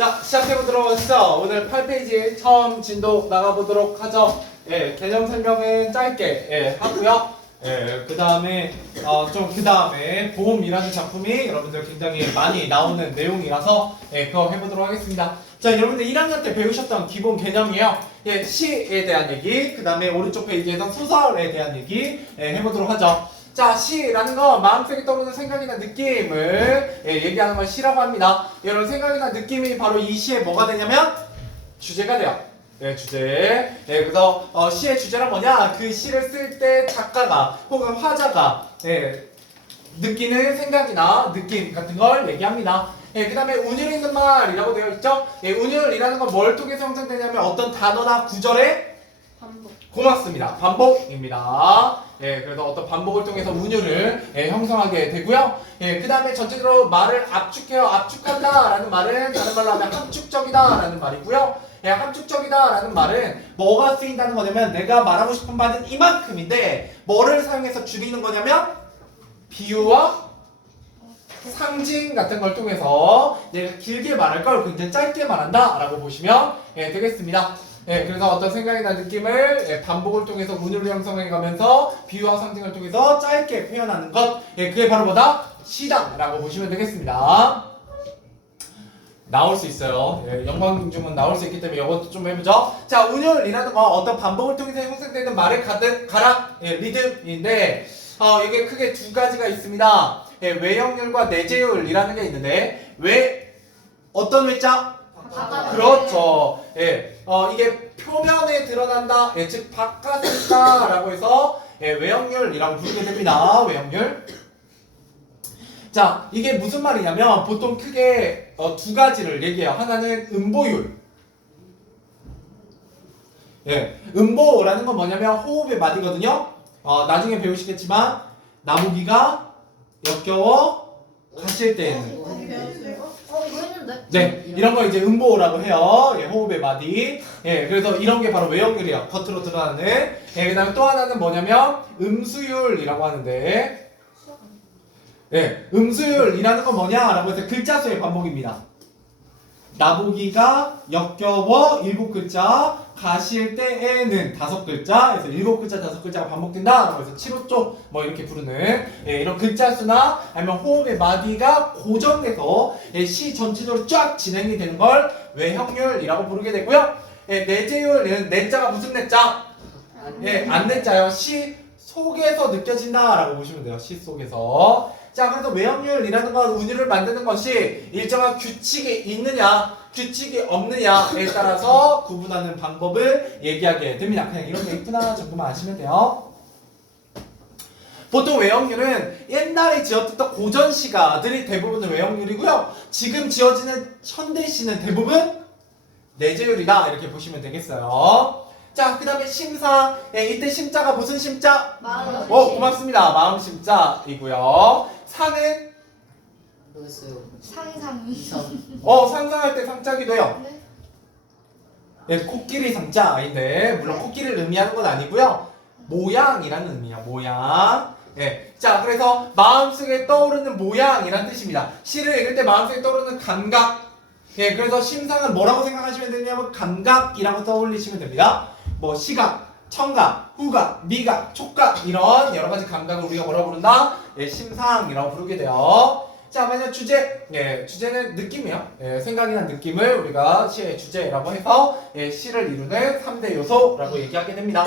자, 시작해보도록 하시죠. 오늘 8페이지 처음 진도 나가보도록 하죠. 예, 개념 설명은 짧게 하고요. 예, 그 다음에 그 다음에 보험이라는 작품이 여러분들 굉장히 많이 나오는 내용이라서 그거 해보도록 하겠습니다. 자, 여러분들 1학년 때 배우셨던 기본 개념이에요. 예, 시에 대한 얘기, 그 다음에 오른쪽 페이지에서 소설에 대한 얘기 해보도록 하죠. 자, 시라는 건 마음속에 떠오르는 생각이나 느낌을 얘기하는 걸 시라고 합니다. 이런 생각이나 느낌이 바로 이 시에 뭐가 되냐면 주제가 돼요. 주제. 그래서 시의 주제란 뭐냐? 그 시를 쓸 때 작가가 혹은 화자가 느끼는 생각이나 느낌 같은 걸 얘기합니다. 그 다음에 운율 있는 말이라고 되어 있죠? 운율이라는 건 뭘 통해서 형성되냐면 어떤 단어나 구절의 반복. 고맙습니다. 반복입니다. 그래서 어떤 반복을 통해서 운율을 형성하게 되고요. 그 다음에 전체적으로 말을 압축해요. 압축한다라는 말은 다른 말로 하면 함축적이다라는 말이고요. 함축적이다라는 말은 뭐가 쓰인다는 거냐면 내가 말하고 싶은 바는 이만큼인데 뭐를 사용해서 줄이는 거냐면 비유와 상징 같은 걸 통해서 내가 길게 말할 걸 굉장히 짧게 말한다 라고 보시면 되겠습니다. 그래서 어떤 생각이나 느낌을 반복을 통해서 운율을 형성해 가면서 비유와 상징을 통해서 짧게 표현하는 것, 그게 바로 뭐다? 시다 라고 보시면 되겠습니다. 나올 수 있어요. 영광중은 나올 수 있기 때문에 이것도 좀 해보죠. 자, 운율이라는 건 어떤 반복을 통해서 형성되는 말의 가락, 리듬인데 이게 크게 두 가지가 있습니다. 외형률과 내재율이라는 게 있는데 어떤 외자? 그렇죠. 이게 표면에 드러난다, 즉 바깥을다라고 해서 외형률이라고 부르게 됩니다. 외형률. 자, 이게 무슨 말이냐면 보통 크게 두 가지를 얘기해요. 하나는 음보율. 음보라는 건 뭐냐면 호흡의 마디거든요. 나중에 배우시겠지만 나보기가 역겨워 가실 때에는 이런 거 이제 음보라고 해요. 음보의 마디. 그래서 이런 게 바로 외형률이에요. 겉으로 드러나는. 그 다음에 또 하나는 뭐냐면 음수율이라고 하는데 음수율이라는 건 뭐냐라고 해서 글자 수의 반복입니다. 나보기가 역겨워 7글자, 가실 때에는 5글자, 그래서 7글자, 5글자가 반복된다 라고 해서 7호조 뭐 이렇게 부르는 이런 글자 수나 아니면 호흡의 마디가 고정돼서 시 전체적으로 쫙 진행이 되는 걸 외형률이라고 부르게 되고요. 내재율은 내자가 무슨 내자? 안 내자요. 시 속에서 느껴진다 라고 보시면 돼요. 시 속에서. 자, 그래서 외형률이라는 건 운율을 만드는 것이 일정한 규칙이 있느냐 규칙이 없느냐에 따라서 구분하는 방법을 얘기하게 됩니다. 그냥 이런 게 있구나 정도만 아시면 돼요. 보통 외형률은 옛날에 지어졌던 고전시가들이 대부분은 외형률이고요. 지금 지어지는 현대시는 대부분 내재율이다 이렇게 보시면 되겠어요. 자, 그 다음에 심사. 이때 심자가 무슨 심자? 마음. 고맙습니다. 마음 심자이고요. 상은? 모르겠어요. 상상이. 상상할 때 상자기도 해요. 코끼리 상자인데 물론 코끼리를 의미하는 건 아니고요. 모양이라는 의미야. 모양. 자, 그래서 마음속에 떠오르는 모양이라는 뜻입니다. 시를 읽을 때 마음속에 떠오르는 감각. 그래서 심상은 뭐라고 생각하시면 되냐면 감각이라고 떠올리시면 됩니다. 뭐 시각, 청각, 후각, 미각, 촉각 이런 여러 가지 감각을 우리가 뭐라고 부른다? 심상이라고 부르게 돼요. 자, 만약 주제, 주제는 느낌이요. 생각이나 느낌을 우리가 시의 주제라고 해서 시를 이루는 3대 요소라고 얘기하게 됩니다.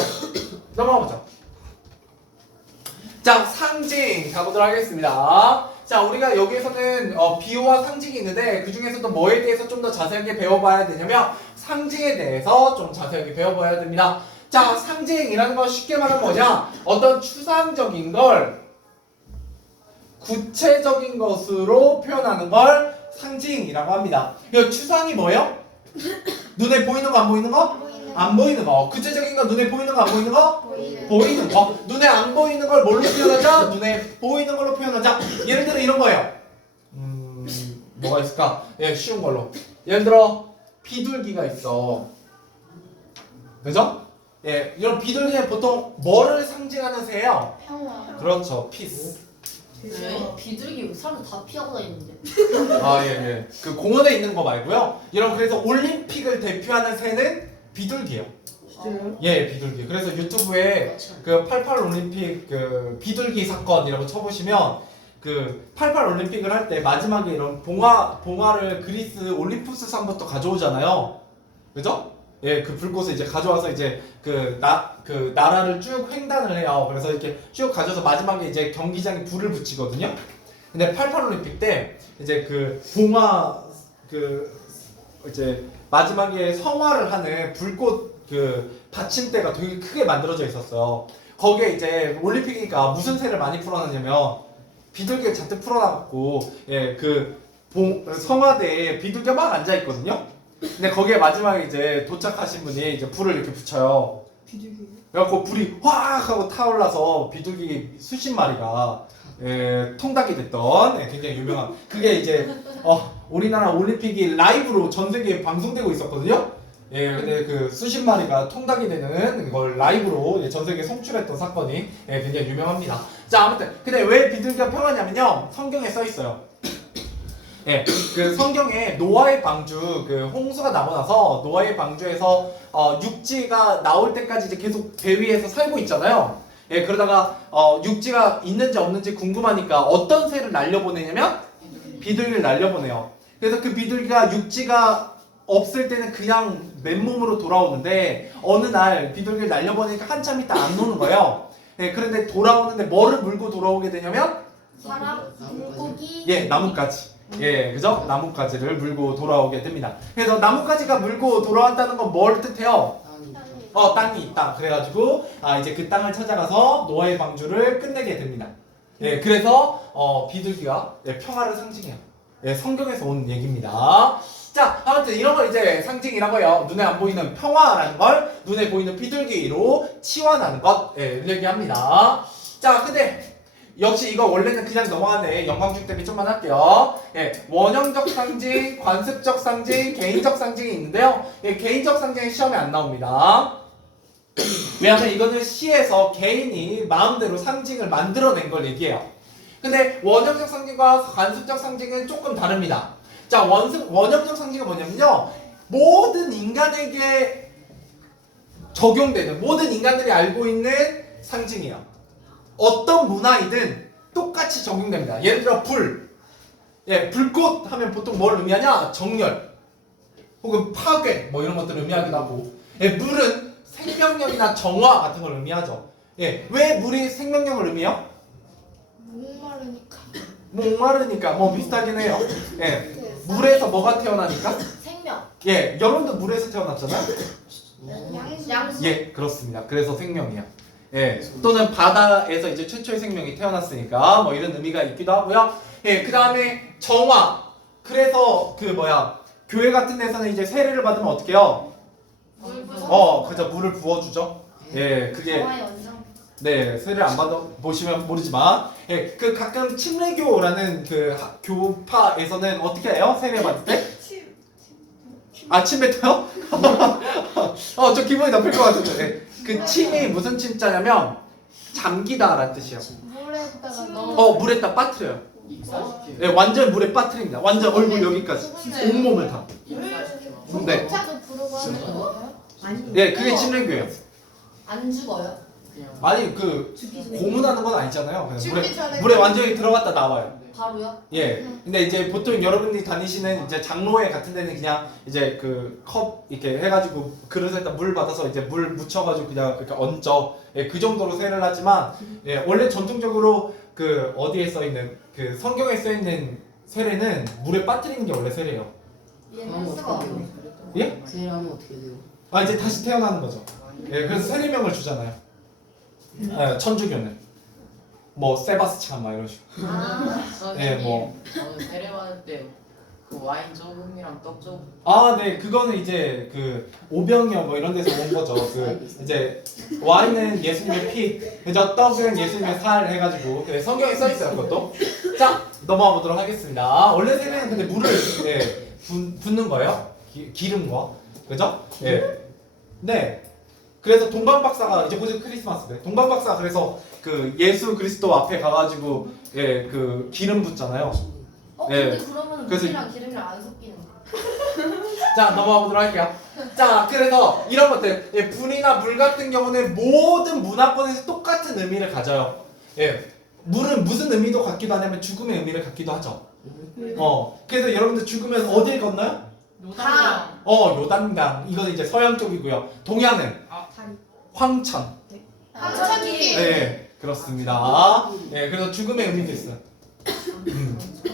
넘어가보죠. 자, 상징 가보도록 하겠습니다. 자, 우리가 여기에서는 비유와 상징이 있는데 그 중에서도 뭐에 대해서 좀 더 자세하게 배워봐야 되냐면 상징에 대해서 좀 자세하게 배워봐야 됩니다. 자, 상징이라는 건 쉽게 말하면 뭐냐? 어떤 추상적인 걸 구체적인 것으로 표현하는 걸 상징이라고 합니다. 이 추상이 뭐예요? 눈에 보이는 거 안 보이는 거? 안 보이는 거. 구체적인 거 눈에 보이는 거 안 보이는 거? 보이는 거. 눈에 안 보이는 걸 뭘로 표현하자? 눈에 보이는 걸로 표현하자. 예를 들어 이런 거예요. 뭐가 있을까? 쉬운 걸로. 예를 들어 비둘기가 있어. 그죠? 이런 비둘기는 보통 뭐를 상징하는 새예요? 평화. 그렇죠. 피스. 네? 비둘기 사람 다 피하고 다니는데. 아, 예, 예. 그 공원에 있는 거 말고요. 여러분, 그래서 올림픽을 대표하는 새는 비둘기예요. 예, 비둘기. 그래서 유튜브에 그 88 올림픽 그 비둘기 사건이라고 쳐보시면 그 88 올림픽을 할 때 마지막에 이런 봉화를 그리스 올림푸스 상부터 가져오잖아요. 그죠? 예, 그 불꽃을 이제 가져와서 이제 그 나라를 쭉 횡단을 해요. 그래서 이렇게 쭉 가져서 마지막에 이제 경기장에 불을 붙이거든요. 근데 88 올림픽 때 이제 그 봉화 그 이제 마지막에 성화를 하는 불꽃 그 받침대가 되게 크게 만들어져 있었어요. 거기에 이제 올림픽이니까 무슨 새를 많이 풀어놨냐면 비둘기를 잔뜩 풀어놨고, 예, 그 성화대에 비둘기가 막 앉아 있거든요. 근데 거기에 마지막에 이제 도착하신 분이 이제 불을 이렇게 붙여요. 비둘기. 그래갖고 불이 확 하고 타올라서 비둘기 수십 마리가 통닭이 됐던 굉장히 유명한 그게 이제 우리나라 올림픽이 라이브로 전 세계에 방송되고 있었거든요. 예, 근데 그 수십 마리가 통닭이 되는 걸 라이브로 전 세계에 송출했던 사건이 굉장히 유명합니다. 자, 아무튼 근데 왜 비둘기가 평하냐면요, 성경에 써 있어요. 예, 그 성경에 노아의 방주, 그 홍수가 나고 나서 노아의 방주에서 육지가 나올 때까지 이제 계속 배 위에서 살고 있잖아요. 예, 그러다가 육지가 있는지 없는지 궁금하니까 어떤 새를 날려보내냐면 비둘기를 날려보내요. 그래서 그 비둘기가 육지가 없을 때는 그냥 맨몸으로 돌아오는데 어느 날 비둘기를 날려보내니까 한참 있다 안 노는 거예요. 예, 그런데 돌아오는데 뭐를 물고 돌아오게 되냐면 사람, 물고기. 예, 나뭇가지. 예, 그죠? 나뭇가지를 물고 돌아오게 됩니다. 그래서 나뭇가지가 물고 돌아왔다는 건 뭘 뜻해요? 땅이 있다. 그래가지고 이제 그 땅을 찾아가서 노아의 방주를 끝내게 됩니다. 예, 그래서 비둘기가 평화를 상징해요. 예, 성경에서 온 얘기입니다. 자, 아무튼 이런 걸 이제 상징이라고 해요. 눈에 안 보이는 평화라는 걸 눈에 보이는 비둘기로 치환하는 것, 얘기합니다. 자, 근데 역시 이거 원래는 그냥 넘어가네. 영광중 때문에 좀만 할게요. 예, 원형적 상징, 관습적 상징, 개인적 상징이 있는데요. 예, 개인적 상징은 시험에 안 나옵니다. 왜냐하면 이거는 시에서 개인이 마음대로 상징을 만들어낸 걸 얘기해요. 근데 원형적 상징과 관습적 상징은 조금 다릅니다. 자, 원형적 상징은 뭐냐면요, 모든 인간에게 적용되는, 모든 인간들이 알고 있는 상징이에요. 어떤 문화이든 똑같이 적용됩니다. 예를 들어 불, 예, 불꽃 하면 보통 뭘 의미하냐? 정열 혹은 파괴 뭐 이런 것들을 의미하기도 하고, 예, 물은 생명력이나 정화 같은 걸 의미하죠. 예, 왜 물이 생명력을 의미해요? 목마르니까. 목마르니까 뭐 비슷하긴 해요. 예, 물에서 뭐가 태어나니까? 생명. 예, 여러분도 물에서 태어났잖아요. 양수. 예, 그렇습니다. 그래서 생명이야. 예, 또는 바다에서 이제 최초의 생명이 태어났으니까 뭐 이런 의미가 있기도 하고요. 예, 그 다음에 정화. 그래서 교회 같은 데서는 이제 세례를 받으면 어떻게 해요? 물 부서. 그죠, 물을 부어주죠. 예, 그게 정화의 원성. 네, 세례를 안 받아 보시면 모르지만, 예, 그 가끔 침례교라는 그 교파에서는 어떻게 해요? 세례 받을 때? 침 뱉어요? 저 기분이 나쁠 것 같은데. 예. 그 침이 무슨 침자냐면 잠기다라는 뜻이에요. 물에다가 넣어. 물에다 빠뜨려요. 예, 완전 물에 빠뜨립니다. 완전 얼굴 여기까지, 온몸을 다. 네. 차도 부르고 하는 거예요? 예, 그게 침례교예요. 안 죽어요? 아니 그 고문하는 건 아니잖아요. 그냥 죽기 전에 물에 완전히 들어갔다 나와요. 바로요? 예. 근데 이제 보통 여러분들이 다니시는 이제 장로회 같은 데는 그냥 이제 그 컵 이렇게 해가지고 그릇에다 물 받아서 이제 물 묻혀가지고 그냥 이렇게 얹어. 예, 그 정도로 세례를 하지만, 예, 원래 전통적으로 그 어디에 써 있는 그 성경에 써 있는 세례는 물에 빠뜨리는 게 원래 세례예요. 얘는 수가 없어. 예? 세례하면 어떻게 돼요? 이제 다시 태어나는 거죠. 예, 그래서 세례명을 주잖아요. 예, 천주교는 뭐 세바스찬 막 이런 식으로. 예, 뭐. 저는 세례받을 때 그 와인 조금이랑 떡 조금. 네, 그거는 이제 그 오병이어 뭐 이런 데서 온 거죠. 그 이제 와인은 예수님의 피, 그죠? 떡은 예수님의 살 해가지고 성경에 써 있어요, 그것도. 자, 넘어가 보도록 하겠습니다. 원래 세례는 근데 물을 붓는 거예요. 기름과, 그죠? 예. 네. 그래서 동방박사가 이제 곧 크리스마스래. 동방박사 그래서 그 예수 그리스도 앞에 가가지고 예 그 기름 붓잖아요. 근데 예. 그러면 그래서- 물이랑 기름이랑 안 섞이는 거. 자 넘어가 보도록 할게요. 자 그래서 이런 것들 예, 불이나 물 같은 경우는 모든 문화권에서 똑같은 의미를 가져요. 예, 물은 무슨 의미도 갖기도 하냐면 죽음의 의미를 갖기도 하죠. 그래서 여러분들 죽으면 어딜 건너요? 요단강. 요단강. 이거는 이제 서양 쪽이고요. 동양은 황천. 황천길. 네, 그렇습니다. 예, 그래서 죽음의 의미도 있어요.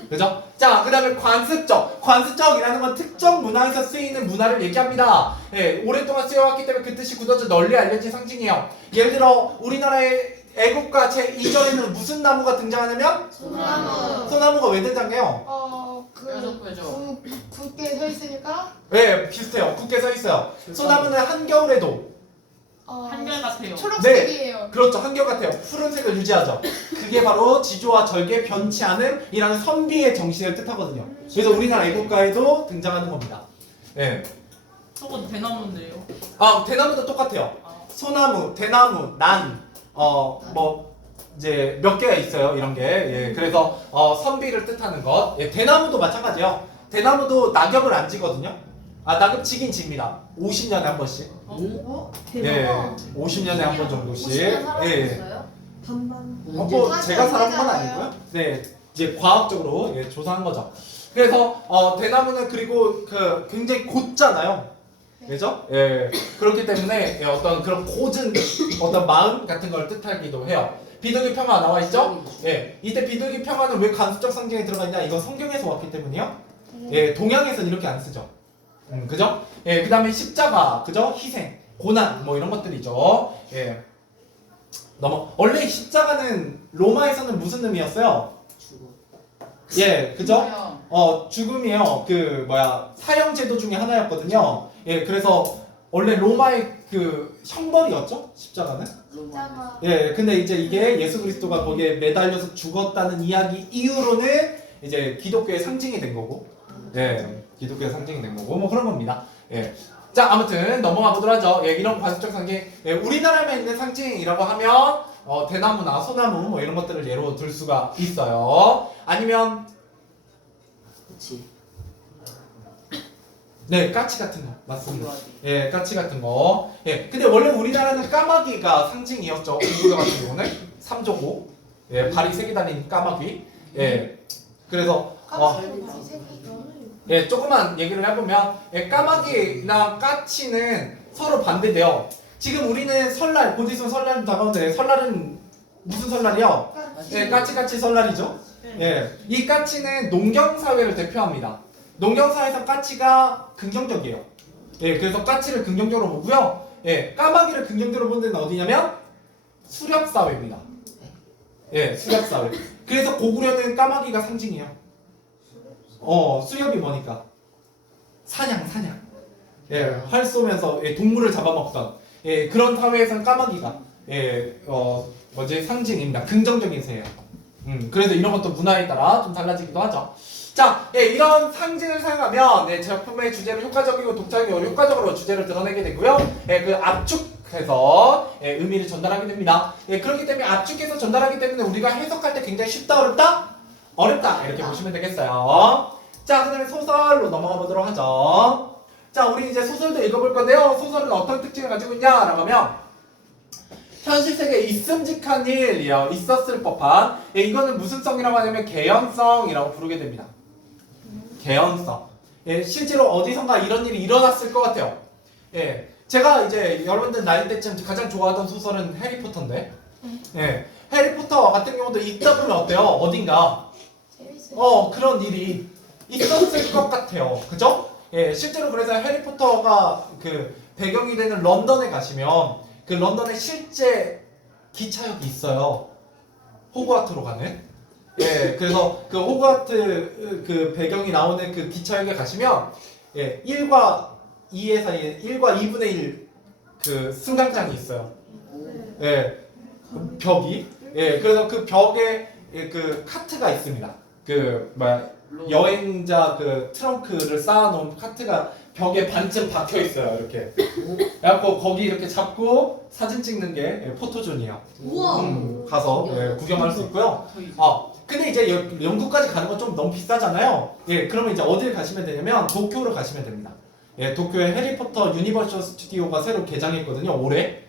그죠? 자, 그 다음에 관습적. 관습적이라는 건 특정 문화에서 쓰이는 문화를 얘기합니다. 예, 오랫동안 쓰여왔기 때문에 그 뜻이 굳어져 널리 알려진 상징이에요. 예를 들어, 우리나라의 애국가 제2절에는 무슨 나무가 등장하냐면? 소나무. 소나무가 왜 등장해요? 뾰족뾰족. 굳게 서 있으니까 예, 비슷해요. 굳게 서 있어요. 소나무는 한겨울에도 한결같아요. 초록색이에요. 그렇죠. 한결같아요. 푸른색을 유지하죠. 그게 바로 지조와 절개 변치 않음이라는 선비의 정신을 뜻하거든요. 그래서 우리나라 애국가에도 등장하는 겁니다. 예. 저건 대나무인데요. 대나무도 똑같아요. 아, 소나무, 대나무, 뭐 이제 몇 개가 있어요. 이런 게. 예. 그래서 선비를 뜻하는 것. 예. 대나무도 마찬가지예요. 대나무도 낙엽을 안 지거든요. 낙엽 지긴 집니다. 50년에 한 번씩. 예. 50년에 한 번 정도씩. 50년 살아보고 예. 있어요? 뭐 제가 살아본 건 아니고요. 네, 이제 과학적으로 조사한 거죠. 그래서 대나무는 그리고 그 굉장히 곧잖아요. 그죠? 예. 그렇기 때문에 어떤 그런 고든 어떤 마음 같은 걸 뜻하기도 해요. 비둘기 평화 나와 있죠? 예. 이때 비둘기 평화는 왜 관습적 상징에 들어가 있냐? 이건 성경에서 왔기 때문이요. 예, 동양에서는 이렇게 안 쓰죠. 그죠? 예, 그 다음에 십자가, 그죠? 희생, 고난, 뭐 이런 것들이죠. 예. 원래 십자가는 로마에서는 무슨 의미였어요? 예, 그죠? 죽음이에요. 사형 제도 중에 하나였거든요. 예, 그래서 원래 로마의 그 형벌이었죠? 십자가는? 십자가. 예, 근데 이제 이게 예수 그리스도가 거기에 매달려서 죽었다는 이야기 이후로는 이제 기독교의 상징이 된 거고, 예, 기독교의 상징이 된 거고, 뭐 그런 겁니다. 예. 자, 아무튼 넘어가 보도록 하죠. 예, 이런 관습적 상징, 예, 우리나라에 있는 상징이라고 하면 대나무나 소나무 뭐 이런 것들을 예로 들 수가 있어요. 아니면 네, 까치 같은 거 맞습니다. 예, 까치 같은 거. 예, 근데 원래 우리나라는 까마귀가 상징이었죠. 중국어 같은 경우는 삼조고, 예, 발이 세 개 달린 까마귀. 예, 그래서 예, 조금만 얘기를 해보면 까마귀나 까치는 서로 반대돼요. 지금 우리는 설날, 곧 있으면 설날도 다가오는데 설날은 무슨 설날이요? 예, 까치까치 설날이죠. 예, 이 까치는 농경사회를 대표합니다. 농경사회에서 까치가 긍정적이에요. 예, 그래서 까치를 긍정적으로 보고요. 예, 까마귀를 긍정적으로 보는 데는 어디냐면 수렵사회입니다. 예, 수렵사회. 그래서 고구려는 까마귀가 상징이에요. 수렵이 뭐니까? 사냥. 예, 활 쏘면서 동물을 잡아먹던 그런 사회에서는 까마귀가 상징입니다. 긍정적인 새예요. 그래서 이런 것도 문화에 따라 좀 달라지기도 하죠. 자, 이런 상징을 사용하면 작품의 주제를 효과적이고 독자적이고 효과적으로 주제를 드러내게 되고요. 그 압축해서 의미를 전달하게 됩니다. 그렇기 때문에 압축해서 전달하기 때문에 우리가 해석할 때 굉장히 쉽다, 어렵다? 어렵다 이렇게 보시면 되겠어요. 자, 그 다음에 소설로 넘어가 보도록 하죠. 자, 우리 이제 소설도 읽어볼 건데요. 소설은 어떤 특징을 가지고 있냐라고 하면 현실 세계에 있음직한 일이요. 있었을 법한. 이거는 무슨 성이라고 하냐면 개연성이라고 부르게 됩니다. 개연성. 실제로 어디선가 이런 일이 일어났을 것 같아요. 제가 이제 여러분들 나이 때쯤 가장 좋아하던 소설은 해리포터인데, 해리포터 같은 경우도 읽다 보면 어때요? 어딘가 그런 일이 있었을 것 같아요. 그죠? 실제로 그래서 해리포터가 그 배경이 되는 런던에 가시면 그 런던에 실제 기차역이 있어요. 호그와트로 가는. 그래서 그 호그와트 그 배경이 나오는 그 기차역에 가시면 1과 2의 사이에 1과 2분의 1 그 승강장이 있어요. 벽이. 그래서 그 벽에 그 카트가 있습니다. 여행자 그 트렁크를 쌓아놓은 카트가 벽에 반쯤 박혀 있어요. 이렇게. 그래갖고 거기 이렇게 잡고 사진 찍는 게 예, 포토존이에요. 우와. 가서 예, 구경할 수 있고요. 근데 이제 영국까지 가는 건 좀 너무 비싸잖아요. 예, 그러면 이제 어딜 가시면 되냐면 도쿄로 가시면 됩니다. 예, 도쿄에 해리포터 유니버셜 스튜디오가 새로 개장했거든요. 올해.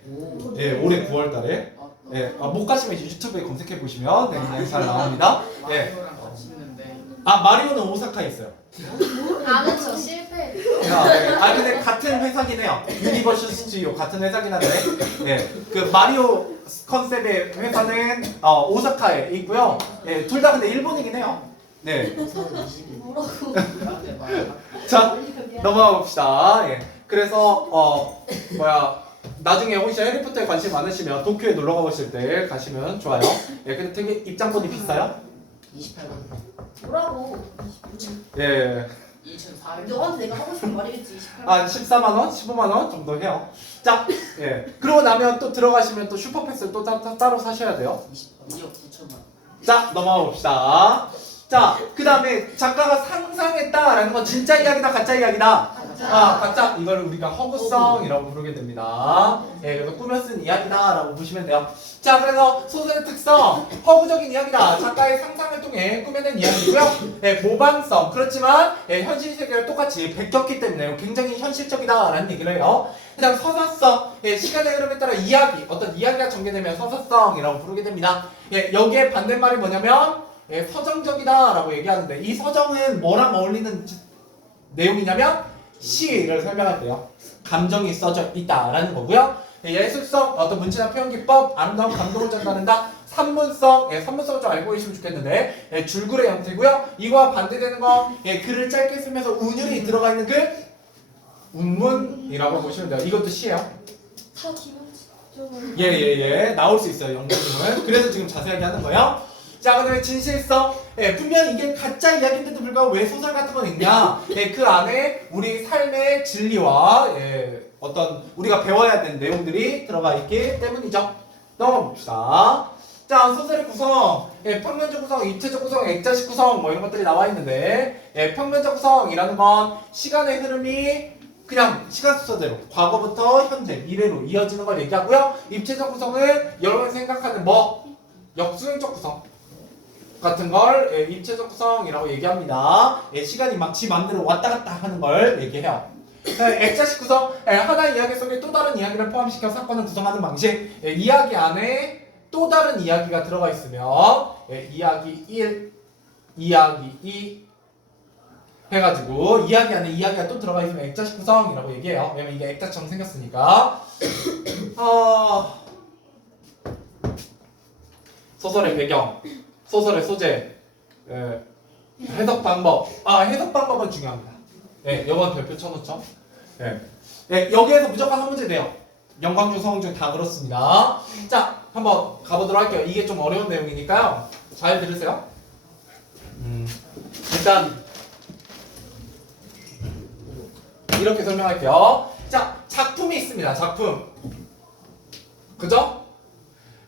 예, 올해 9월달에. 예, 못 가시면 이제 유튜브에 검색해 보시면 네, 잘 나옵니다. 예. 마리오랑 같이 있는데 마리오는 오사카에 있어요. 나는 저 실패. 근데 같은 회사긴 해요. 유니버셜 스튜디오 같은 회사긴 한데, 예, 그 마리오 컨셉의 회사는 오사카에 있고요. 예, 둘 다 근데 일본이긴 해요. 네. 뭐라고? 나한테 말 자, 넘어가 봅시다. 예. 그래서 나중에 혹시 해리포터에 관심 많으시면 도쿄에 놀러 가보실 때 가시면 좋아요. 예, 근데 되게 입장권이 비싸요. 28만 뭐라고? 예. 2,400원 너한테 내가 하고 싶은 말이겠지. 28만. 14만 원, 15만 원 정도 해요. 자, 예. 그러고 나면 또 들어가시면 또 슈퍼패스 또 따로 사셔야 돼요. 2억 9천만 자, 넘어가 봅시다. 자, 그 다음에 작가가 상상했다라는 건 진짜 이야기다, 가짜 이야기다. 가짜. 이걸 우리가 허구성이라고 부르게 됩니다. 예, 그래서 꾸며 쓴 이야기다라고 보시면 돼요. 자, 그래서 소설의 특성, 허구적인 이야기다. 작가의 상상을 통해 꾸며낸 이야기고요. 예, 모방성. 그렇지만 예, 현실 세계를 똑같이 베꼈기 때문에 굉장히 현실적이다라는 얘기를 해요. 그다음 서사성. 예, 시간의 흐름에 따라 어떤 이야기가 전개되면 서사성이라고 부르게 됩니다. 예, 여기에 반대말이 뭐냐면 예, 서정적이다라고 얘기하는데 이 서정은 뭐랑 어울리는 내용이냐면 시를 설명할 때요. 감정이 써져 있다라는 거고요. 예, 예술성, 어떤 문체나 표현 기법, 아름다운 감동을 전달한다. 산문성, 예, 산문성을 좀 알고 계시면 좋겠는데 예, 줄글의 형태고요. 이거와 반대되는 건 예, 글을 짧게 쓰면서 운율이 들어가 있는 글, 운문이라고 보시면 돼요. 이것도 시예요. 저 기분 예. 나올 수 있어요, 영국님은. 그래서 지금 자세하게 하는 거예요. 자, 그 다음에 진실성. 예, 분명히 이게 가짜 이야기인데도 불구하고 왜 소설 같은 건 있냐? 예, 그 안에 우리 삶의 진리와 예, 어떤 우리가 배워야 되는 내용들이 들어가 있기 때문이죠. 넘어가 봅시다. 자, 소설의 구성. 예, 평면적 구성, 입체적 구성, 액자식 구성 뭐 이런 것들이 나와 있는데 예, 평면적 구성이라는 건 시간의 흐름이 그냥 시간 순서대로 과거부터 현재, 미래로 이어지는 걸 얘기하고요. 입체적 구성은 여러분이 생각하는 역수행적 구성 같은 걸 예, 입체적 구성이라고 얘기합니다. 예, 시간이 막 지 맘대로 왔다 갔다 하는 걸 얘기해요. 액자식 구성, 예, 하나의 이야기 속에 또 다른 이야기를 포함시켜 사건을 구성하는 방식. 예, 이야기 안에 또 다른 이야기가 들어가 있으면 예, 이야기 1, 이야기 2 해가지고 이야기 안에 이야기가 또 들어가 있으면 액자식 구성이라고 얘기해요. 왜냐면 이게 액자처럼 생겼으니까. 소설의 배경, 소설의 소재, 예, 해석 방법. 해석 방법은 중요합니다. 예, 이건 별표 쳐놓죠. 예. 예, 여기에서 무조건 한 문제 돼요. 영광중, 서홍중 다 그렇습니다. 자, 한번 가보도록 할게요. 이게 좀 어려운 내용이니까요. 잘 들으세요. 일단 이렇게 설명할게요. 자, 작품이 있습니다. 작품. 그죠?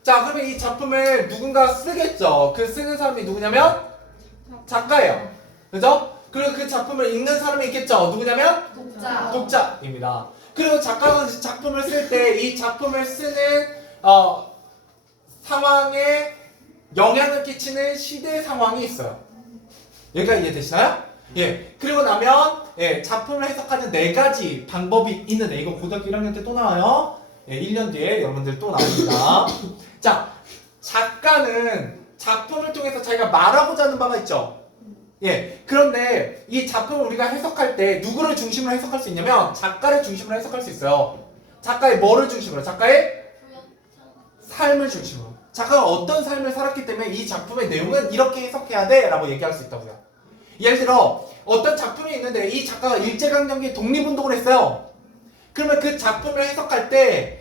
자, 그러면 이 작품을 누군가 쓰겠죠. 그 쓰는 사람이 누구냐면 작가예요. 그죠? 그리고 그 작품을 읽는 사람이 있겠죠. 누구냐면 독자입니다. 그리고 작가가 작품을 쓸 때 이 작품을 쓰는 상황에 영향을 끼치는 시대 상황이 있어요. 여기가 이해되시나요? 예. 그리고 나면 예, 작품을 해석하는 4가지 방법이 있는데 이거 고등학교 1학년 때 또 나와요. 예, 1년 뒤에 여러분들 또 나옵니다. 자, 작가는 작품을 통해서 자기가 말하고자 하는 바가 있죠. 예. 그런데 이 작품을 우리가 해석할 때 누구를 중심으로 해석할 수 있냐면 작가를 중심으로 해석할 수 있어요. 작가의 뭐를 중심으로? 작가의 삶을 중심으로. 작가가 어떤 삶을 살았기 때문에 이 작품의 내용은 이렇게 해석해야 돼 라고 얘기할 수 있다고요. 예를 들어 어떤 작품이 있는데 이 작가가 일제강점기에 독립운동을 했어요. 그러면 그 작품을 해석할 때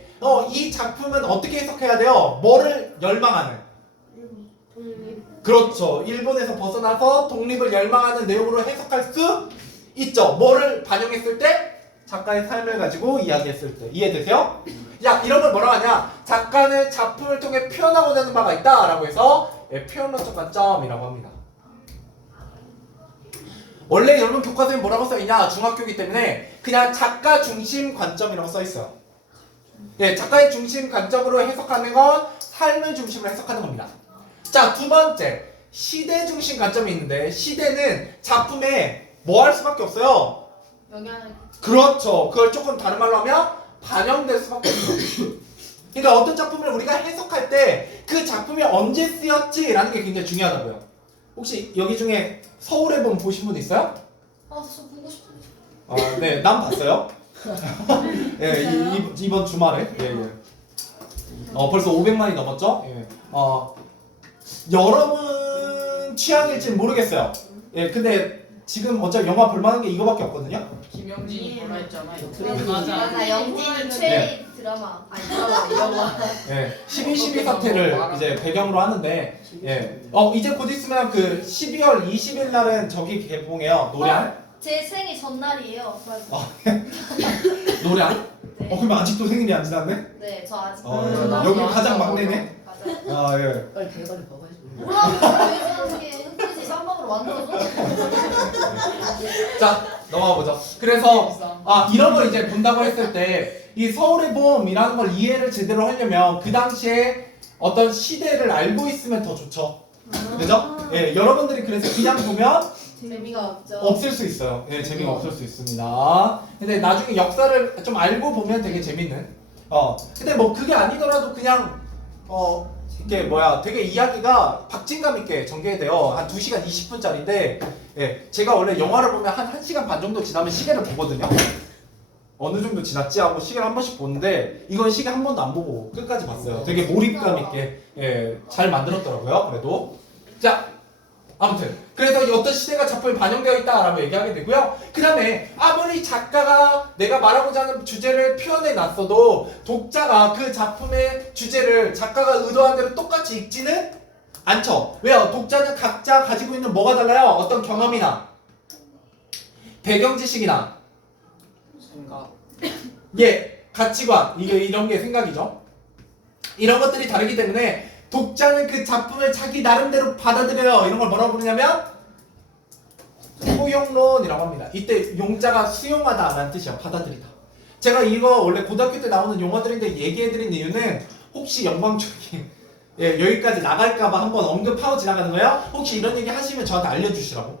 이 작품은 어떻게 해석해야 돼요? 뭐를 열망하는? 그렇죠. 일본에서 벗어나서 독립을 열망하는 내용으로 해석할 수 있죠. 뭐를 반영했을 때? 작가의 삶을 가지고 이야기했을 때. 이해되세요? 야, 이런 걸 뭐라고 하냐? 작가는 작품을 통해 표현하고자 하는 바가 있다 라고 해서 예, 표현론적 관점이라고 합니다. 원래 여러분 교과서에 뭐라고 써있냐? 중학교이기 때문에 그냥 작가 중심 관점이라고 써있어요. 예, 작가의 중심 관점으로 해석하는 건 삶을 중심으로 해석하는 겁니다. 자, 두 번째 시대 중심 관점이 있는데 시대는 작품에 뭐 할 수밖에 없어요? 영향을 그렇죠. 그걸 조금 다른 말로 하면 반영될 수밖에 없어요. 그러니까 어떤 작품을 우리가 해석할 때 그 작품이 언제 쓰였지라는 게 굉장히 중요하다고요. 혹시 여기 중에 서울의 봄 보신 분 있어요? 아, 저 보고 싶은데. 네, 난 봤어요. 예, 이번 주말에. 예, 예. 벌써 500만이 넘었죠? 예. 여러분 취향일지는 모르겠어요. 예, 근데 지금 어차피 영화 볼만한 게 이거밖에 없거든요. 김영진이 뭐라 했잖아. 이거 맞아, 영진이 최애 드라마. 아니, 드라마, 영화. 예, 12.12 사태를 이제 배경으로 하는데, 예, 이제 곧 있으면 그 12월 20일 날은 저기 개봉해요. 노량. 제 생일 전날이에요. 맞아. 노량. 네. 그러면 아직도 생일이 안 지났네? 네, 저 아직. 여기 가장 막내네. 맞아요. 예. 빨리 대가리 먹어야지. 뭐라고 왜 이렇게 흑돼지 쌈밥으로 만들어줘? 자, 넘어가 보죠. 그래서 이런 걸 이제 본다고 했을 때 이 서울의 봄이라는 걸 이해를 제대로 하려면 그 당시에 어떤 시대를 알고 있으면 더 좋죠. 그죠? 예, 여러분들이 그래서 그냥 보면 재미가 없죠. 없을 수 있어요. 예, 재미가 없을 수 있습니다. 근데 나중에 역사를 좀 알고 보면 되게 재밌는. 근데 뭐 그게 아니더라도 그냥 이게 되게 이야기가 박진감 있게 전개돼요. 한 2시간 20분짜리인데, 예, 제가 원래 영화를 보면 한 1시간 반 정도 지나면 시계를 보거든요. 어느 정도 지났지 하고 시계를 한 번씩 보는데 이건 시계 한 번도 안 보고 끝까지 봤어요. 되게 몰입감 있게, 예, 잘 만들었더라고요. 그래도. 자, 아무튼 그래서 어떤 시대가 작품에 반영되어 있다라고 얘기하게 되고요. 그 다음에 아무리 작가가 내가 말하고자 하는 주제를 표현해 놨어도 독자가 그 작품의 주제를 작가가 의도한 대로 똑같이 읽지는 않죠. 왜요? 독자는 각자 가지고 있는 뭐가 달라요? 어떤 경험이나 배경 지식이나 생각. 예, 가치관, 이런 게 생각이죠. 이런 것들이 다르기 때문에 독자는 그 작품을 자기 나름대로 받아들여요. 이런 걸 뭐라고 부르냐면 소용론이라고 합니다. 이때 용자가 수용하다라는 뜻이야. 받아들이다. 제가 이거 원래 고등학교 때 나오는 용어들인데 얘기해드린 이유는 혹시 영광쪽이 예, 여기까지 나갈까봐 한번 언급하고 지나가는 거예요. 혹시 이런 얘기 하시면 저한테 알려주시라고.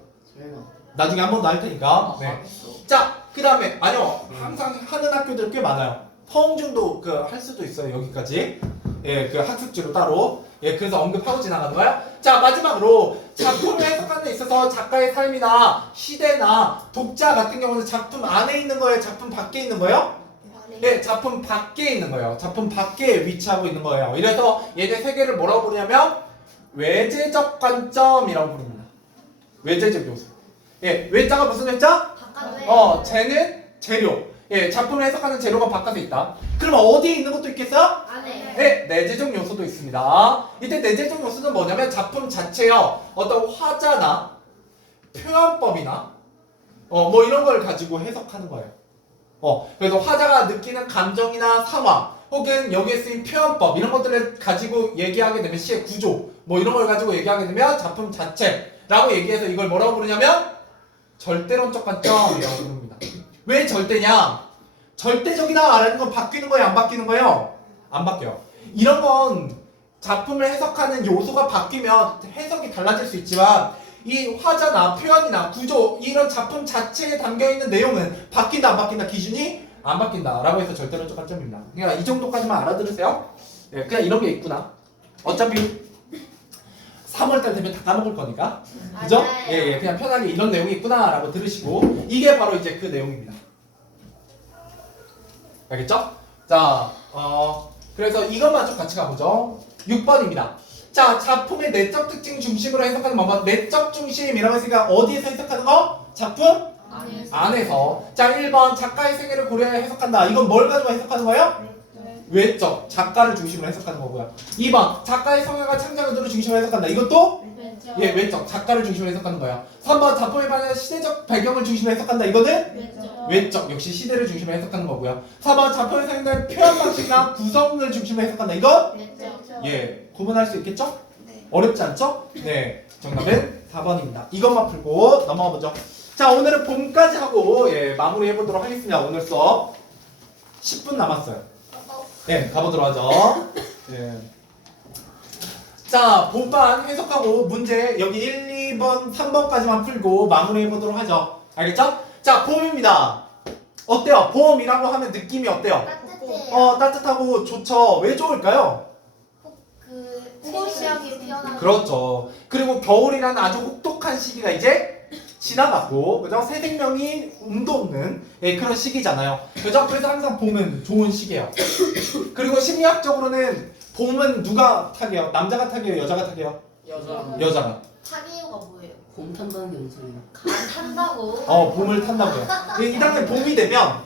나중에 한 번 더 할 테니까. 네. 자, 그 다음에 아니요, 항상 하는 학교들 꽤 많아요. 서흥중도 할 수도 있어요. 여기까지. 예, 그 학습지로 따로. 예, 그래서 언급하고 지나가는 거예요. 자, 마지막으로 작품을 해석하는 데 있어서 작가의 삶이나 시대나 독자 같은 경우는 작품 안에 있는 거예요? 작품 밖에 있는 거예요? 예, 작품 밖에 있는 거예요. 작품 밖에 위치하고 있는 거예요. 이래서 얘네 세 개를 뭐라고 부르냐면 외재적 관점이라고 부릅니다. 외재적 요소. 예, 외자가 무슨 외자? 바깥에. 쟤는 재료. 예, 작품을 해석하는 재료가 바깥에 있다. 그러면 어디에 있는 것도 있겠어요? 안에. 네, 내재적 요소도 있습니다. 이때 내재적 요소는 뭐냐면 작품 자체요, 어떤 화자나 표현법이나 뭐 이런 걸 가지고 해석하는 거예요. 그래서 화자가 느끼는 감정이나 상황 혹은 여기에 쓰인 표현법 이런 것들을 가지고 얘기하게 되면 시의 구조 뭐 이런 걸 가지고 얘기하게 되면 작품 자체라고 얘기해서 이걸 뭐라고 부르냐면 절대론적 관점이라고 부릅니다. 왜 절대냐? 절대적이다라는 건 바뀌는 거예요, 안 바뀌는 거예요? 안 바뀌어요. 이런 건 작품을 해석하는 요소가 바뀌면 해석이 달라질 수 있지만 이 화자나 표현이나 구조 이런 작품 자체에 담겨있는 내용은 바뀐다 안 바뀐다 기준이 안 바뀐다 라고 해서 절대론적 관점입니다. 그러니까 이 정도까지만 알아들으세요. 네, 그냥 이런 게 있구나. 어차피 3월달 되면 다 까먹을 거니까 그죠? 맞아요. 예, 그냥 편하게 이런 내용이 있구나 라고 들으시고 이게 바로 이제 그 내용입니다. 알겠죠? 자, 그래서 이것만 좀 같이 가보죠. 6번입니다. 자, 작품의 내적 특징 중심으로 해석하는 방법. 내적 중심이라고 했으니까 어디에서 해석하는 거? 작품 안에서. 자, 1번 작가의 세계를 고려해 해석한다. 이건 뭘 가지고 해석하는 거예요? 외적, 작가를 중심으로 해석하는 거고요. 2번 작가의 성향과 창작 의도를 중심으로 해석한다. 이것도 예, 외적, 작가를 중심으로 해석하는 거예요. 3번 작품에 관한 시대적 배경을 중심으로 해석한다. 이거는 외적, 역시 시대를 중심으로 해석하는 거고요. 4번 작품에 사용된 표현 방식이나 구성을 중심으로 해석한다. 이건 예, 구분할 수 있겠죠? 네. 어렵지 않죠? 네, 정답은 4번입니다. 이것만 풀고 넘어가 보죠. 자, 오늘은 봄까지 하고 마무리 해보도록 하겠습니다. 오늘 수업 10분 남았어요. 가보도록 하죠. 자, 봄반 해석하고 문제 여기 1, 2번, 3번까지만 풀고 마무리 해보도록 하죠. 알겠죠? 자, 봄입니다. 어때요? 봄이라고 하면 느낌이 어때요? 따뜻해요. 따뜻하고 좋죠. 왜 좋을까요? 생명이 피어나는. 그렇죠. 그리고 겨울이라는 아주 혹독한 시기가 이제 지나갔고, 그죠? 새 생명이 돋는 그런 시기잖아요. 그죠? 그래서 항상 봄은 좋은 시기예요. 그리고 심리학적으로는 봄은 누가 타게요? 남자가 타게요? 여자가 타게요? 여자가. 타기요가 뭐예요? 곰 탄다는 게 무슨 소리야? 간 탄다고. 봄을 탄다고요. 이 당연히 봄이 되면,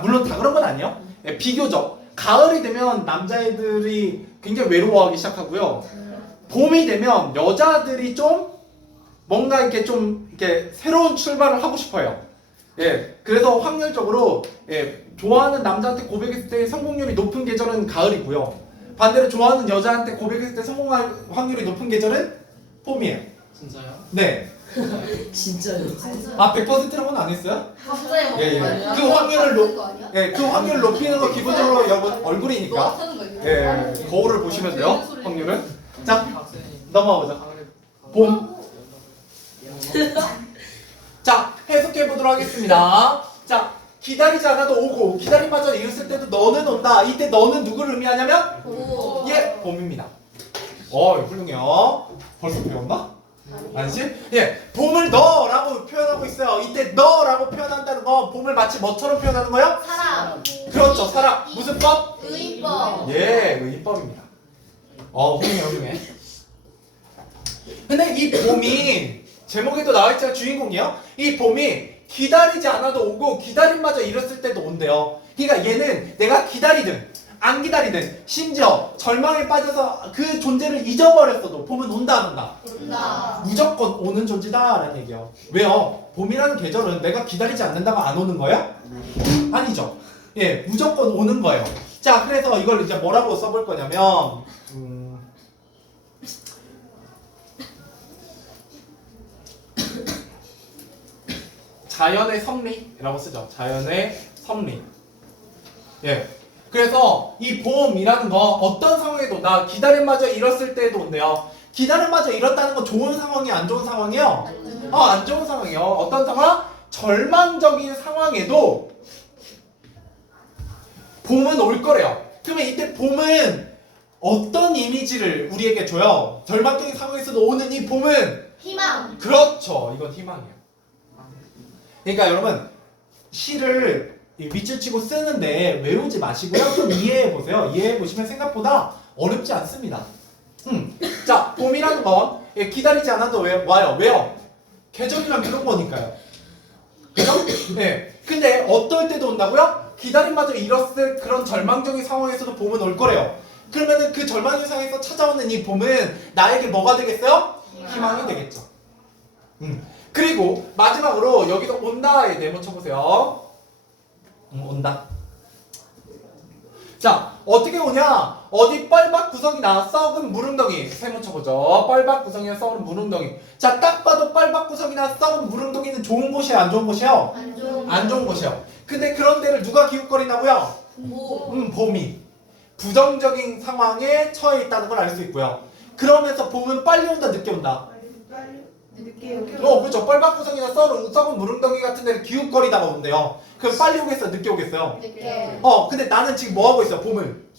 물론 다 그런 건 아니에요. 비교적. 가을이 되면 남자애들이 굉장히 외로워하기 시작하고요. 봄이 되면 여자들이 좀 뭔가 이렇게 좀 이렇게 새로운 출발을 하고 싶어요. 그래서 확률적으로 좋아하는 남자한테 고백했을 때 성공률이 높은 계절은 가을이고요. 반대로 좋아하는 여자한테 고백했을 때 성공할 확률이 높은 계절은 봄이에요. 진짜요? 네. 진짜요? 100%라고는 안 했어요? 갑자기 예, 예. 먹어요. 그 확률을 하는 거 아니야? 그 확률을 높이는 거 기본적으로 여러분 얼굴이니까. 너가 하는 거예요? 거울을 보시면 돼요. 확률은. 자, 박사님. 넘어가 보자. 봄. 자, 해석해 보도록 하겠습니다. 자, 기다리지 않아도 오고 기다림마저 이뤘을 때도 너는 온다. 이때 너는 누구를 의미하냐면 오. 봄입니다. 훌륭해요. 벌써 배웠나? 아니지? 봄을 너라고 표현하고 있어요. 이때 너라고 표현한다는 건 봄을 마치 뭐처럼 표현하는 거예요? 사람. 그렇죠. 사람. 무슨 법? 의법. 의법입니다. 훌륭해. 근데 이 봄이 제목에도 나와있지만 주인공이요. 이 봄이 기다리지 않아도 오고 기다림마저 이뤘을 때도 온대요. 그러니까 얘는 내가 기다리든 안 기다리든 심지어 절망에 빠져서 그 존재를 잊어버렸어도 봄은 온다 안 온다? 온다. 무조건 오는 존재다라는 얘기예요. 왜요? 봄이라는 계절은 내가 기다리지 않는다고 안 오는 거예요? 아니죠. 무조건 오는 거예요. 자, 그래서 이걸 이제 뭐라고 써볼 거냐면 자연의 섭리라고 쓰죠. 자연의 섭리. 그래서 이 봄이라는 거 어떤 상황에도 나 기다림마저 이뤘을 때도 온대요. 기다림마저 이뤘다는 건 좋은 상황이 안 좋은 상황이요? 안 좋은 상황이요. 어떤 상황? 절망적인 상황에도 봄은 올 거래요. 그러면 이때 봄은 어떤 이미지를 우리에게 줘요? 절망적인 상황에서도 오는 이 봄은 희망. 그렇죠. 이건 희망이에요. 그러니까 여러분 시를 밑줄 치고 쓰는데 외우지 마시고요. 좀 이해해 보세요. 이해해 보시면 생각보다 어렵지 않습니다. 자, 봄이라는 건 기다리지 않아도 와요. 왜요? 계절이란 그런 거니까요. 그죠? 근데 어떨 때도 온다고요? 기다림마저 이뤘을 그런 절망적인 상황에서도 봄은 올 거래요. 그러면은 그 절망적인 상황에서 찾아오는 이 봄은 나에게 뭐가 되겠어요? 희망이 되겠죠. 그리고 마지막으로 여기서 온다에 네모 쳐보세요. 온다. 자, 어떻게 오냐? 어디 뻘밭 구석이나 썩은 무릉덩이 세모 쳐보죠. 뻘밭 구석이나 썩은 무릉덩이. 자, 딱 봐도 뻘밭 구석이나 썩은 무릉덩이는 좋은 곳이에요? 안 좋은 곳이에요? 안 좋은. 안 좋은 곳이에요. 근데 그런 데를 누가 기웃거린다고요? 봄. 봄이 부정적인 상황에 처해 있다는 걸 알 수 있고요. 그러면서 봄은 빨리 온다, 늦게 온다? 그렇죠. 뻘밭 구석이나 썩은 무릉덩이 같은 데를 기웃거리다가 온대요. 그럼 빨리 오겠어요? 늦게 오겠어요? 늦게. 근데 나는 지금 뭐 하고 있어요? 봄을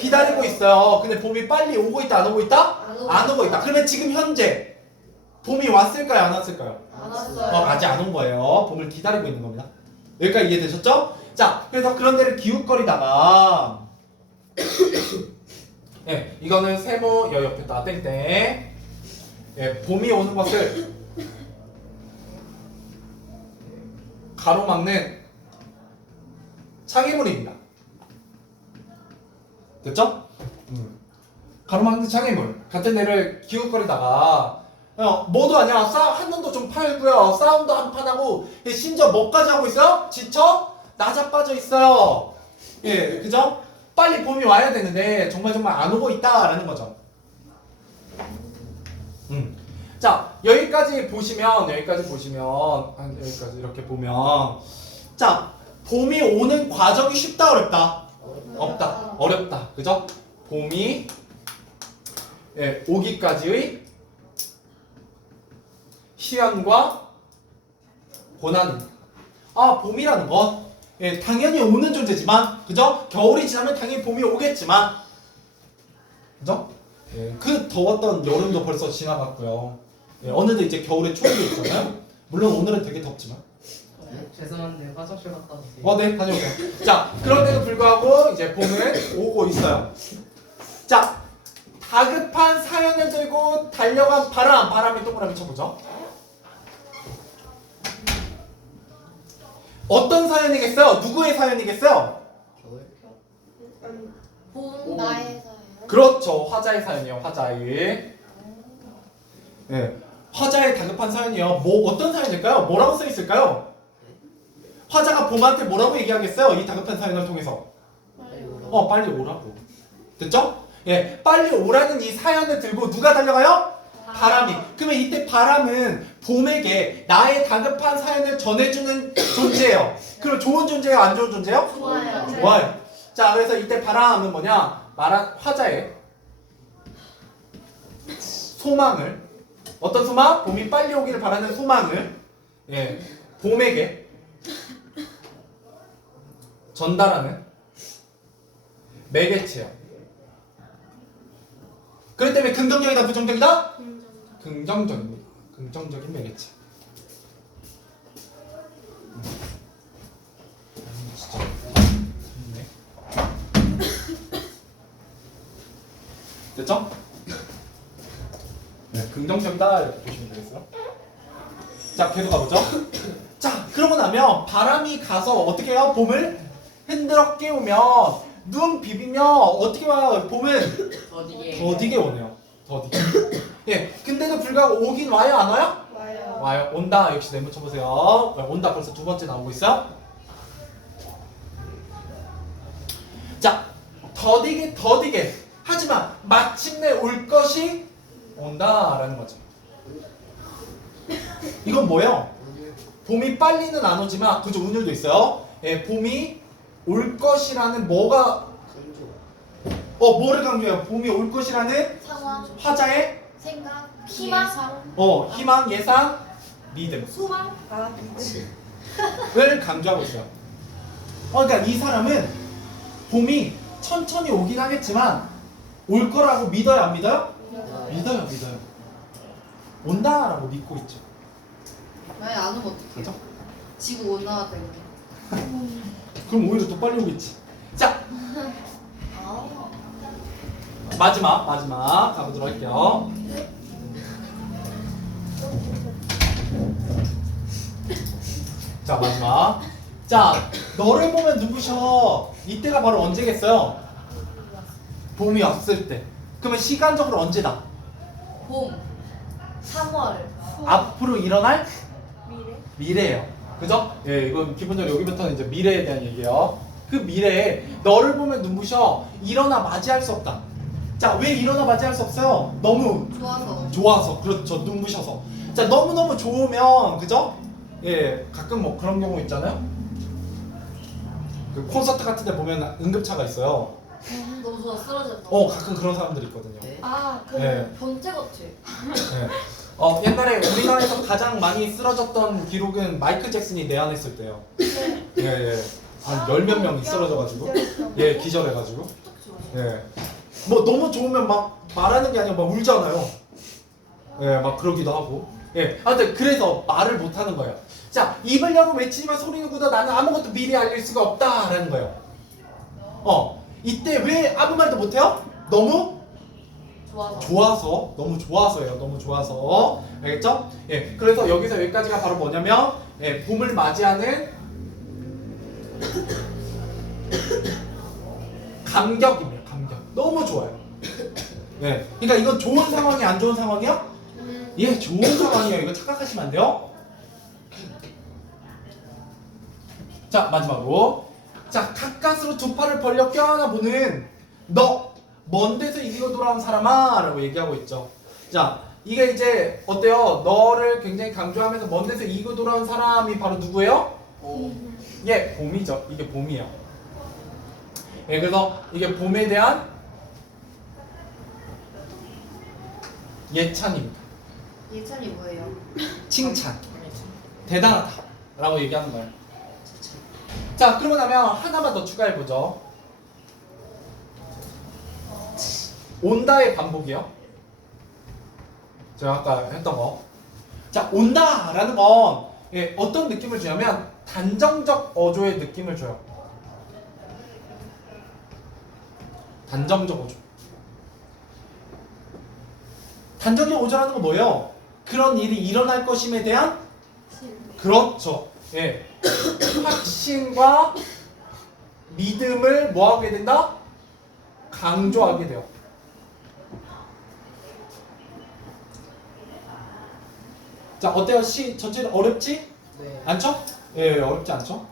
기다리고 있어요. 근데 봄이 빨리 오고 있다, 안 오고 있다? 안 오고 있다. 그러면 지금 현재 봄이 왔을까요? 안 왔을까요? 안 왔어요. 아직 안 온 거예요. 봄을 기다리고 있는 겁니다. 여기까지 이해되셨죠? 자, 그래서 그런 데를 기웃거리다가 이거는 세모 여 옆에다 땡땡. 봄이 오는 것을 가로막는 창의물입니다. 됐죠? 가로막는 창의물 같은 데를 기웃거리다가 뭐도 아니야. 한눈도 좀 팔고요. 싸움도 한 판 하고 심지어 뭐까지 하고 있어요? 지쳐 나자빠져 있어요. 그죠? 빨리 봄이 와야 되는데 정말 안 오고 있다라는 거죠. 자, 여기까지 보시면 여기까지 이렇게 보면 자, 봄이 오는 과정이 쉽다 어렵다? 없다. 어렵다. 그죠? 봄이 오기까지의 시간과 고난입니다. 봄이라는 건 당연히 오는 존재지만, 그죠? 겨울이 지나면 당연히 봄이 오겠지만, 그죠? 그 더웠던 여름도 벌써 지나갔고요. 어느덧 이제 겨울의 초입이 있잖아요. 물론 오늘은 되게 덥지만. 죄송한데 화장실 갔다 오세요. 네, 다녀오세요. 자, 그런데도 불구하고 이제 봄은 오고 있어요. 자, 다급한 사연을 들고 달려간 바람이 동그라미 쳐보죠. 어떤 사연이겠어요? 누구의 사연이겠어요? 봄. 나의 사연. 그렇죠. 화자의 사연이요. 화자의. 화자의 다급한 사연이요. 어떤 사연일까요? 뭐라고 써 있을까요? 화자가 봄한테 뭐라고 얘기하겠어요? 이 다급한 사연을 통해서. 빨리 오라고. 됐죠? 빨리 오라는 이 사연을 들고 누가 달려가요? 바람이. 그러면 이때 바람은 봄에게 나의 다급한 사연을 전해주는 존재예요. 그럼 좋은 존재예요? 안 좋은 존재예요? 좋아요. 좋아요. 자, 그래서 이때 바람은 뭐냐? 말한 화자의 소망을, 어떤 소망? 봄이 빨리 오기를 바라는 소망을 봄에게 전달하는 매개체요. 그렇기 때문에 긍정적이다, 부정적이다? 긍정적입니다. 긍정적인 매개체. 진짜 좋네. 됐죠? 긍정적이다 이렇게 보시면 되겠어요. 자, 계속 가보죠. 자, 그러고 나면 바람이 가서 어떻게 해요? 봄을 흔들어 깨우면 눈 비비면 어떻게 와요? 봄은 더디게 오네요. 더디게. 근데도 불구하고 오긴 와요, 안 와요? 와요. 와요. 온다. 역시 네모 쳐보세요. 온다 벌써 두 번째 나오고 있어요. 자, 더디게. 하지만 마침내 올 것이 온다라는 거죠. 이건 뭐예요? 봄이 빨리는 안 오지만, 그죠? 운율도 있어요. 봄이 올 것이라는 뭐가 뭐를 강조해요? 봄이 올 것이라는 상황. 화자의 생각. 희망. 희망, 예상, 믿음. 소망. 을 강조하고 있어요. 그러니까 이 사람은 봄이 천천히 오긴 하겠지만 올 거라고 믿어요, 안 믿어요? 믿어요. 온다라고 믿고 있죠. 만약 안 오면 어떡해? 그죠? 지구 온난화 때문에. 그럼 오히려 더 빨리 오겠지. 자, 마지막 가보도록 할게요. 자, 마지막. 자, 너를 보면 눈부셔. 이때가 바로 언제겠어요? 봄이 왔을 때. 그러면 시간적으로 언제다? 봄. 3월. 앞으로 일어날 미래. 미래예요. 그죠? 이건 기본적으로 여기부터는 이제 미래에 대한 얘기예요. 그 미래에 너를 보면 눈부셔. 일어나 맞이할 수 없다. 자, 왜 일어나 맞이할 수 없어요? 너무 좋아서. 그렇죠. 눈부셔서. 자, 너무너무 좋으면, 그죠? 가끔 뭐 그런 경우 있잖아요. 그 콘서트 같은 데 보면 응급차가 있어요. 너무 좋아 쓰러졌다. 가끔 그런 사람들이 있거든요. 변태 같아. 옛날에 우리나라에서 가장 많이 쓰러졌던 기록은 마이클 잭슨이 내한했을 때요. 한 열 몇 명이 쓰러져가지고, 기절해가지고, 뭐 너무 좋으면 막 말하는 게 아니라 막 울잖아요. 막 그러기도 하고. 하여튼 그래서 말을 못 하는 거예요. 자, 입을 열고 외치지만 소리는 굳어 나는 아무것도 미리 알릴 수가 없다라는 거예요. 이때 왜 아무 말도 못 해요? 너무 좋아서. 너무 좋아서예요. 너무 좋아서. 알겠죠? 그래서 여기서 여기까지가 바로 뭐냐면, 봄을 맞이하는 감격입니다. 감격. 너무 좋아요. 그러니까 이건 좋은 상황이 안 좋은 상황이요? 좋은 상황이에요. 이거 착각하시면 안 돼요. 자, 마지막으로. 자, 가까스로 두 팔을 벌려 껴안아 보는 너, 먼 데서 이리로 돌아온 사람아 라고 얘기하고 있죠. 자, 이게 이제 어때요? 너를 굉장히 강조하면서 먼 데서 이고 돌아온 사람이 바로 누구예요? 예, 봄이죠. 이게 봄이에요. 예, 그래서 이게 봄에 대한 예찬입니다. 예찬이 뭐예요? 칭찬. 대단하다. 라고 얘기하는 거예요. 자, 그러고 나면 하나만 더 추가해보죠. 온다의 반복이요. 제가 아까 했던 거. 자, 온다라는 건 예, 어떤 느낌을 주냐면 단정적 어조의 느낌을 줘요. 단정적 어조. 단정적 어조라는 건 뭐예요? 그런 일이 일어날 것임에 대한 그렇죠. 예. 확신과 믿음을 뭐하게 된다? 강조하게 돼요. 자, 어때요? 시 전체는 어렵지? 네. 않죠? 예, 어렵지 않죠?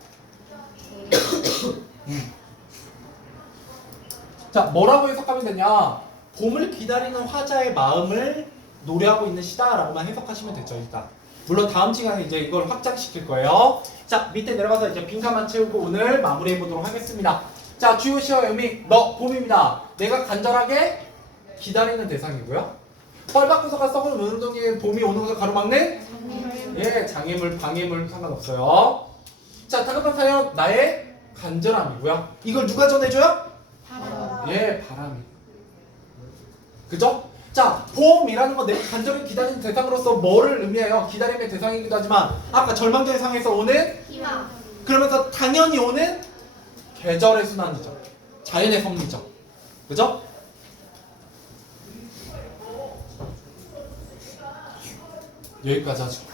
자, 뭐라고 해석하면 되냐? 봄을 기다리는 화자의 마음을 노래하고 있는 시다라고만 해석하시면 되죠, 일단. 물론 다음 시간에 이제 이걸 확장시킬 거예요. 자, 밑에 내려가서 이제 빈칸만 채우고 오늘 마무리해 보도록 하겠습니다. 자, 주요 시어 의미 너 봄입니다. 내가 간절하게 기다리는 대상이고요. 뻘박구서가 썩은 운동이 봄이 오는 것을 가로막는 예, 장애물, 방해물 상관없어요. 자, 다급한 사연 나의 간절함이고요. 이걸 누가 전해줘요? 예, 바람이. 그죠? 자, 봄이라는 건 내가 간절히 기다리는 대상으로서 뭐를 의미해요? 기다림의 대상이기도 하지만 아까 절망적인 상에서 오는 희망. 그러면서 당연히 오는 계절의 순환이죠. 자연의 섭리죠. 그죠? 여기까지 하죠.